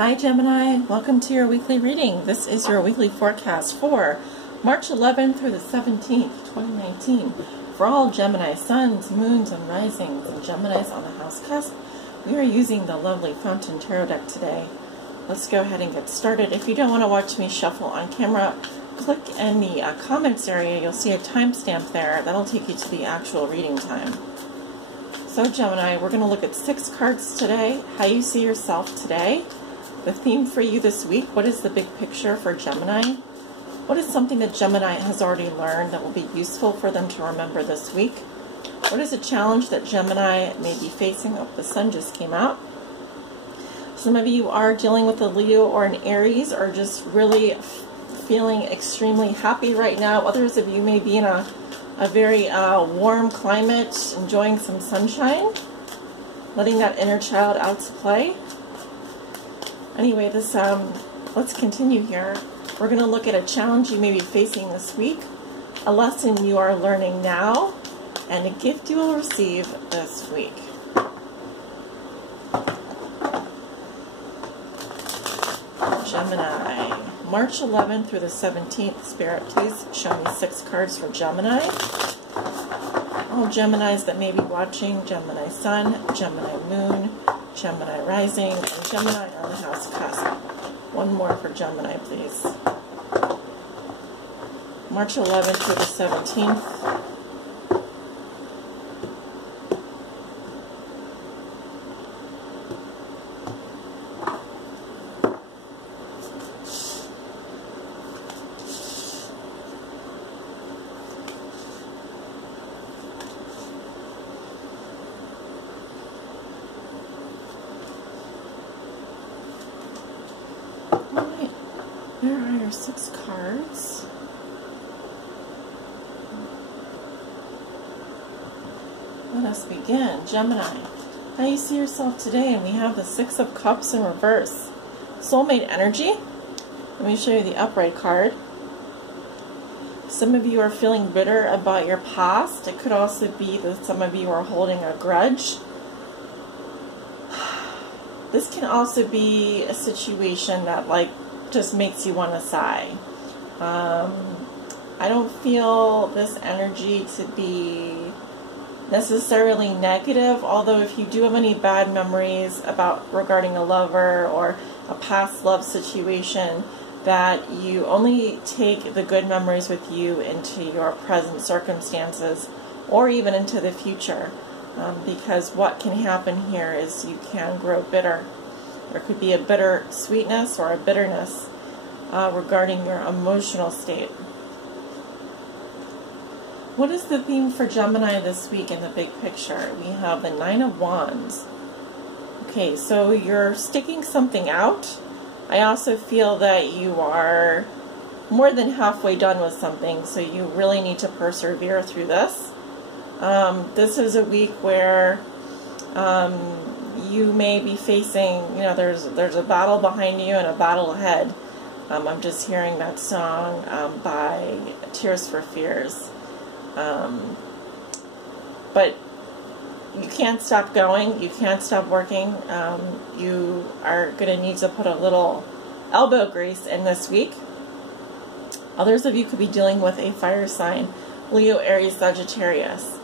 Hi Gemini, welcome to your weekly reading. This is your weekly forecast for March 11th through the 17th, 2019. For all Gemini suns, moons, and risings, and Geminis on the house cusp, we are using the lovely Fountain Tarot deck today. Let's go ahead and get started. If you don't want to watch me shuffle on camera, click in the comments area. You'll see a timestamp there. That'll take you to the actual reading time. So Gemini, we're going to look at 6 cards today. How you see yourself today. The theme for you this week. What is the big picture for Gemini? What is something that Gemini has already learned that will be useful for them to remember this week? What is a challenge that Gemini may be facing? Oh, the sun just came out. Some of you are dealing with a Leo or an Aries, or just really feeling extremely happy right now. Others of you may be in a very warm climate, enjoying some sunshine, letting that inner child out to play. Anyway, let's continue here. We're going to look at a challenge you may be facing this week, a lesson you are learning now, and a gift you will receive this week. Gemini, March 11th through the 17th. Spirit, please show me 6 cards for Gemini. All Geminis that may be watching: Gemini Sun, Gemini Moon, Gemini Rising, and Gemini on the house cusp. One more for Gemini, please. March 11th through the 17th. There are your 6 cards. Let us begin. Gemini, how you see yourself today? And we have the 6 of Cups in reverse. Soulmate energy. Let me show you the upright card. Some of you are feeling bitter about your past. It could also be that some of you are holding a grudge. This can also be a situation that just makes you want to sigh. I don't feel this energy to be necessarily negative, although if you do have any bad memories regarding a lover or a past love situation, that you only take the good memories with you into your present circumstances or even into the future, because what can happen here is you can grow bitter. There could be a bitter sweetness or a bitterness regarding your emotional state. What is the theme for Gemini this week in the big picture? We have the 9 of Wands. Okay, so you're sticking something out. I also feel that you are more than halfway done with something, so you really need to persevere through this. This is a week where you may be facing, there's a battle behind you and a battle ahead. I'm just hearing that song by Tears for Fears. But you can't stop going. You can't stop working. You are going to need to put a little elbow grease in this week. Others of you could be dealing with a fire sign: Leo, Aries, Sagittarius.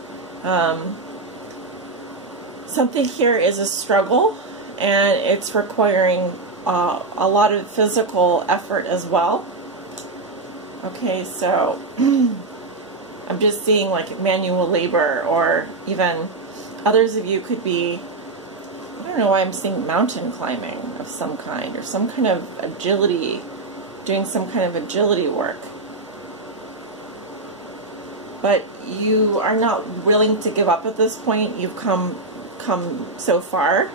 Something here is a struggle, and it's requiring a lot of physical effort as well. Okay, so I'm just seeing manual labor, or even others of you could be, I don't know why I'm seeing mountain climbing of some kind, or some kind of agility, doing some kind of agility work. But you are not willing to give up at this point. You've come so far.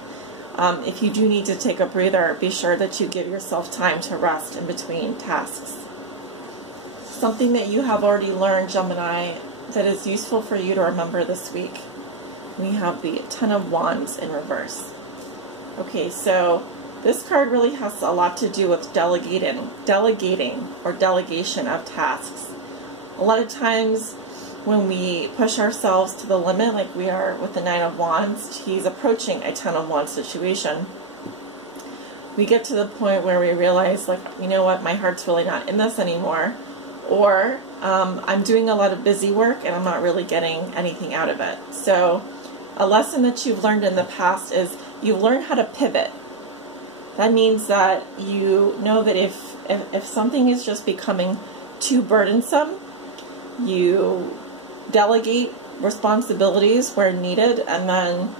If you do need to take a breather, be sure that you give yourself time to rest in between tasks. Something that you have already learned, Gemini, that is useful for you to remember this week. We have the 10 of Wands in reverse. Okay, so this card really has a lot to do with delegating or delegation of tasks. A lot of times when we push ourselves to the limit, like we are with the 9 of Wands, he's approaching a 10 of Wands situation. we get to the point where we realize, like, you know what, my heart's really not in this anymore, or I'm doing a lot of busy work and I'm not really getting anything out of it. So a lesson that you've learned in the past is you've learned how to pivot. That means that you know that if something is just becoming too burdensome, you delegate responsibilities where needed, and then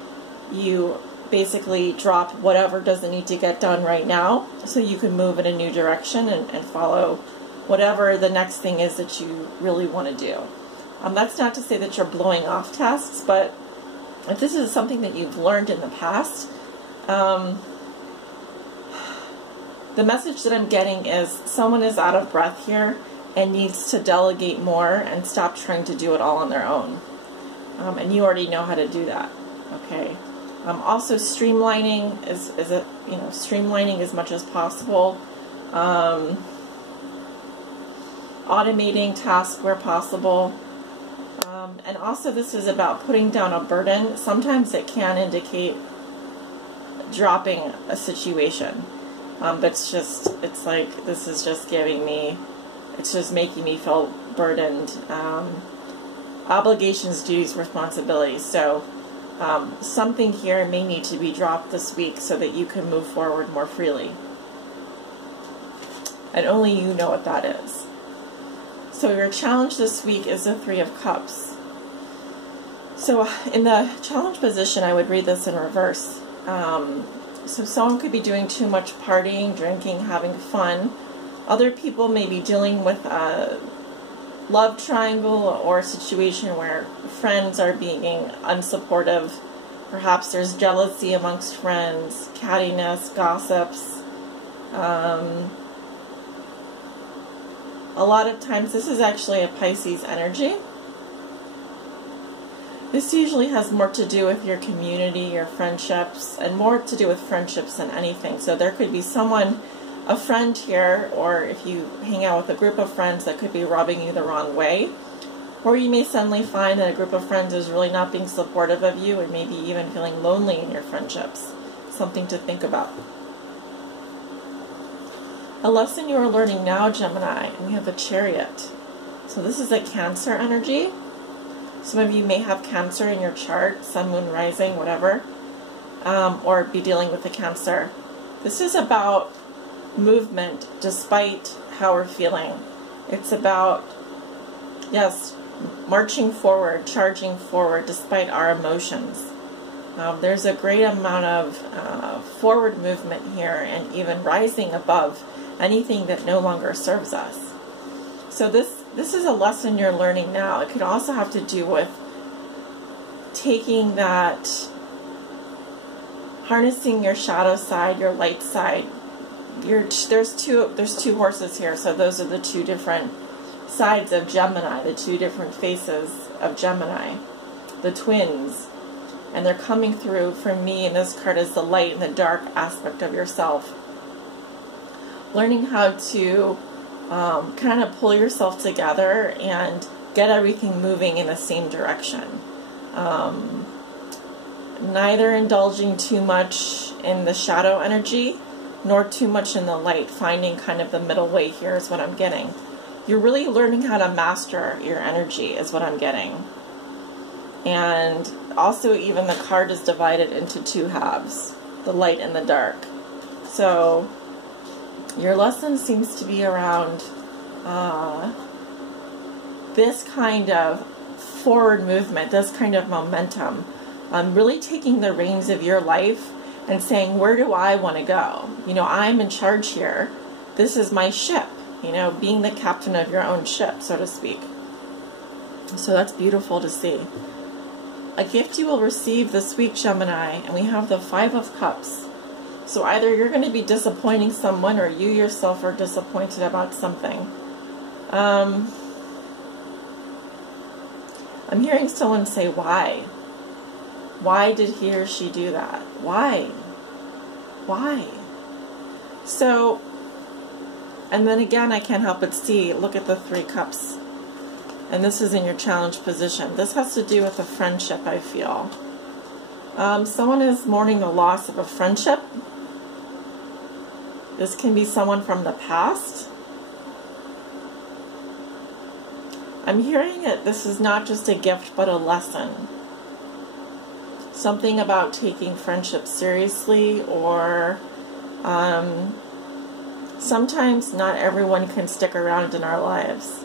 you basically drop whatever doesn't need to get done right now so you can move in a new direction and follow whatever the next thing is that you really want to do. That's not to say that you're blowing off tasks, but if this is something that you've learned in the past, the message that I'm getting is someone is out of breath here and needs to delegate more and stop trying to do it all on their own. And you already know how to do that. Okay. Also, streamlining streamlining as much as possible. Automating tasks where possible. And also, this is about putting down a burden. Sometimes it can indicate dropping a situation. It's like, this is just it's just making me feel burdened. Obligations, duties, responsibilities. So something here may need to be dropped this week so that you can move forward more freely. And only you know what that is. So your challenge this week is the Three of Cups. So in the challenge position, I would read this in reverse. So someone could be doing too much partying, drinking, having fun. Other people may be dealing with a love triangle or a situation where friends are being unsupportive. Perhaps there's jealousy amongst friends, cattiness, gossips. A lot of times this is actually a Pisces energy. This usually has more to do with your community, your friendships, and more to do with friendships than anything. So there could be someone, a friend here, or if you hang out with a group of friends, that could be rubbing you the wrong way. Or you may suddenly find that a group of friends is really not being supportive of you, and maybe even feeling lonely in your friendships. Something to think about. A lesson you are learning now, Gemini, and we have the Chariot. So this is a Cancer energy. Some of you may have Cancer in your chart, Sun, Moon, Rising, whatever, or be dealing with the Cancer. This is about movement despite how we're feeling. It's about, yes, marching forward, charging forward despite our emotions. There's a great amount of forward movement here, and even rising above anything that no longer serves us. So this is a lesson you're learning now. It could also have to do with taking that, harnessing your shadow side, your light side. There's two horses here, so those are the two different sides of Gemini, the two different faces of Gemini, the twins. And they're coming through for me, and this card is the light and the dark aspect of yourself. Learning how to kind of pull yourself together and get everything moving in the same direction. Neither indulging too much in the shadow energy, nor too much in the light. Finding kind of the middle way here is what I'm getting. You're really learning how to master your energy is what I'm getting. And also, even the card is divided into two halves, the light and the dark. So your lesson seems to be around this kind of forward movement, this kind of momentum. Really taking the reins of your life and saying, where do I want to go? You know, I'm in charge here. This is my ship. You know, being the captain of your own ship, so to speak. So that's beautiful to see. A gift you will receive this week, Gemini, and we have the Five of Cups. So either you're going to be disappointing someone, or you yourself are disappointed about something. I'm hearing someone say, why? Why did he or she do that? Why? Why? So, and then again, I can't help but see, look at the Three Cups. And this is in your challenge position. This has to do with a friendship, I feel. Someone is mourning the loss of a friendship. This can be someone from the past. I'm hearing it. This is not just a gift, but a lesson. Something about taking friendship seriously, or sometimes not everyone can stick around in our lives.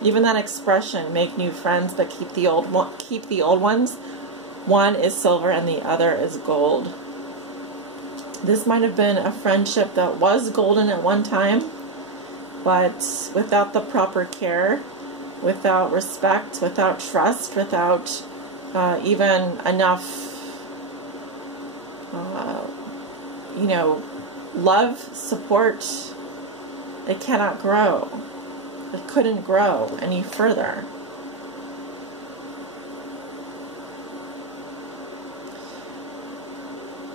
Even that expression, make new friends but keep the old ones. One is silver and the other is gold. This might have been a friendship that was golden at one time, but without the proper care, without respect, without trust, without even enough love, support, it cannot grow. It couldn't grow any further.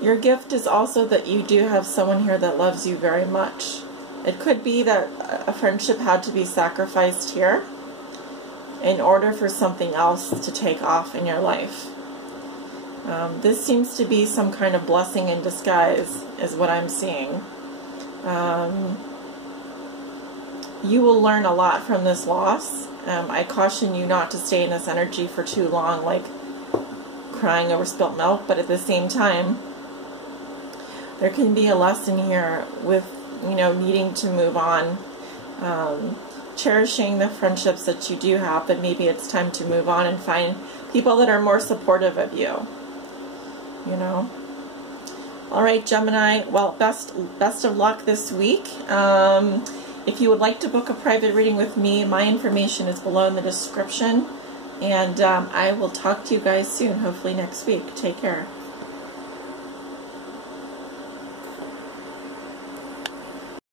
Your gift is also that you do have someone here that loves you very much. It could be that a friendship had to be sacrificed here in order for something else to take off in your life. This seems to be some kind of blessing in disguise, is what I'm seeing. You will learn a lot from this loss. I caution you not to stay in this energy for too long, like crying over spilt milk, but at the same time, there can be a lesson here with, needing to move on, cherishing the friendships that you do have, but maybe it's time to move on and find people that are more supportive of you, All right, Gemini, well, best of luck this week. If you would like to book a private reading with me, my information is below in the description, and I will talk to you guys soon, hopefully next week. Take care.